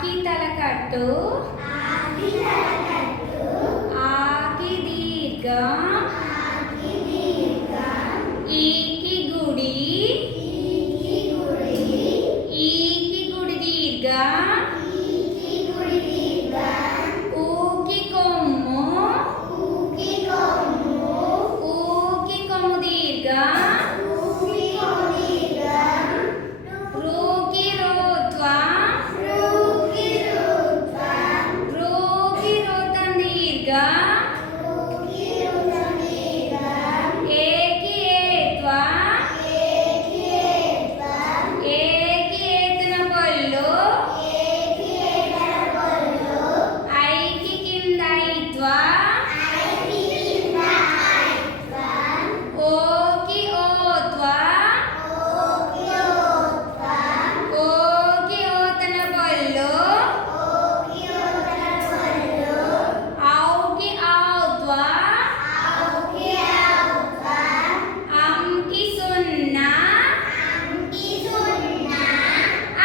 ఆకి తలకట్టు ఆకి దీర్ఘం ఈకి గుడి ఈకి గుడి దీర్ఘం ఊకి కొమ్ము ఊకి కొమ్ము దీర్ఘం రూకి రోత్వం రూకి రోతం దీర్ఘం ఏకి ఏత్వం ఏకి ఏతన పళ్ళు ఐకి కింద ఐత్వం ఓకి ఓత్వం ఓకి ఓతన పళ్ళు ఔకి ఔత్వం అంకి సున్నా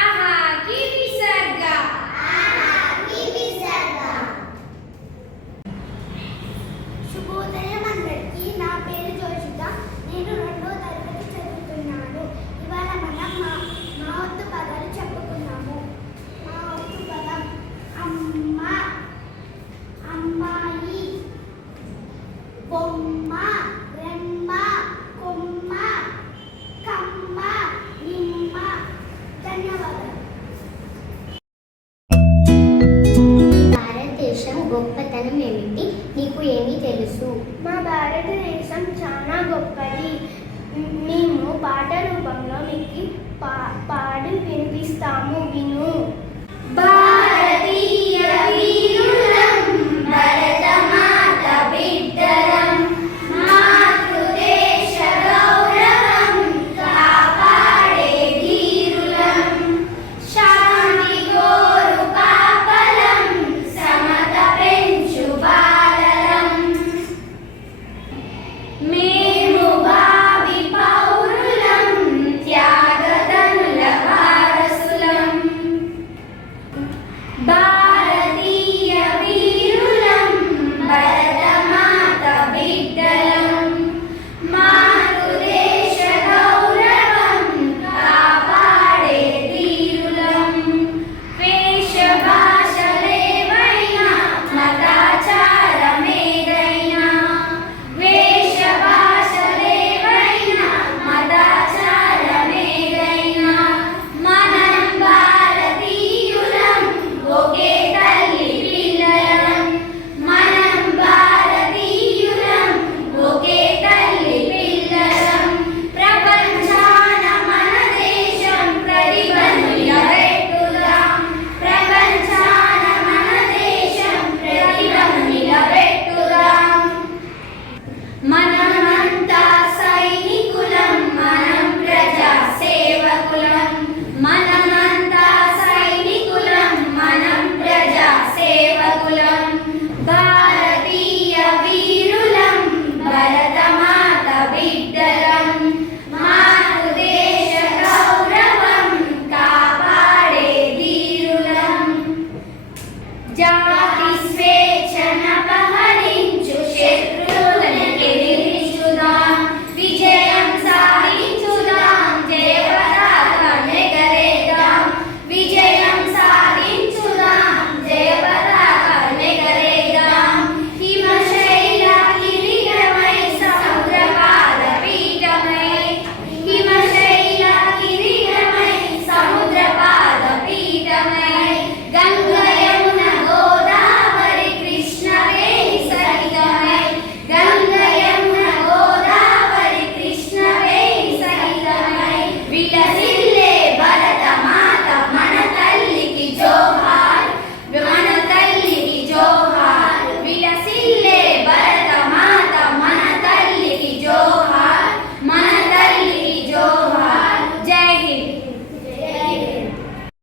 అహాకి విసర్గ. శుభోదయం అందరికీ. నా పేరు జోషిత. నేను 2వ తరగతి చదువుతున్నాను. ఇవాళ మనం మా వద్దు పదాలు చెప్పుకున్నాము. మా వద్దు పదం అమ్మ, అమ్మాయి, బొమ్మ, రెమ్మ, కొమ్మ, కమ్మ, నిమ్మ. ధన్యవాదాలు. భారతదేశం గొప్పతనం ఏమిటి? నీకు ఏమి తెలుసు? మా భారతదేశం చాలా గొప్పది. మేము పాట రూపంలో మీకు పాడి వినిపిస్తాము. విను.